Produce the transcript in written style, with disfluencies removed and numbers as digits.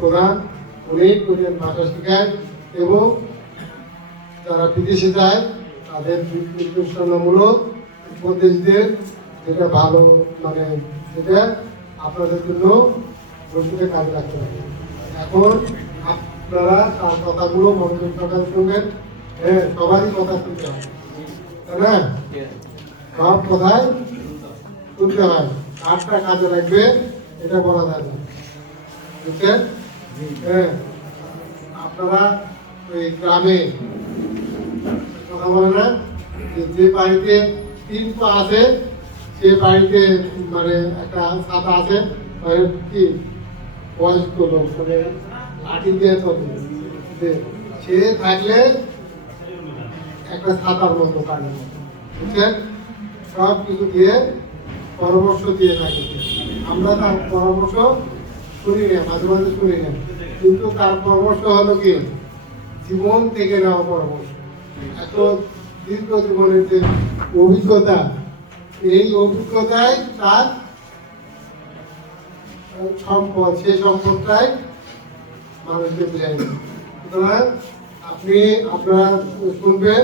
প্রধান, উনি কোরিয়ান ভাষা শেখায় এবং যারা বিদেশে যায় তাদের নির্দেশনামূলক উপদেশদের যেটা ভালো মানে যেটা আপনাদের জন্য ভবিষ্যতে কাজে লাগতে পারে। এখন আপনারা তার কথাগুলো মনোযোগ সহকারে শুনবেন। হ্যাঁ, সবারই কথা শুনতে হয়, তাই না? সব কথাই শুনতে হয়, কাজটা কাজে লাগবে এটা বলা যায় না, বুঝছেন? হ্যাঁ, আপনারা ওই গ্রামে কথা বলে না যে বাড়িতে 3 পা আছে সে বাড়িতে মানে একটা ছাতা আছে, মানে কি বয়স্ক লোক মানে লাঠি দিয়ে চলবে, সে থাকলে একটা ছাতার মতো কাজের মতো, বুঝছেন? সব কিছু দিয়ে পরামর্শ দিয়ে থাকি। আমরা তার পরামর্শ শুনি না, মাঝে মাঝে শুনি না, কিন্তু তার পরামর্শ হলো কি জীবন থেকে নেওয়া পরামর্শ। এত দীর্ঘ জীবনের যে অভিজ্ঞতা, এই অভিজ্ঞতায় তার সম্পদ, সেই সম্পদটাই মানুষকে বুঝাই। সুতরাং আপনি আপনারা শুনবেন,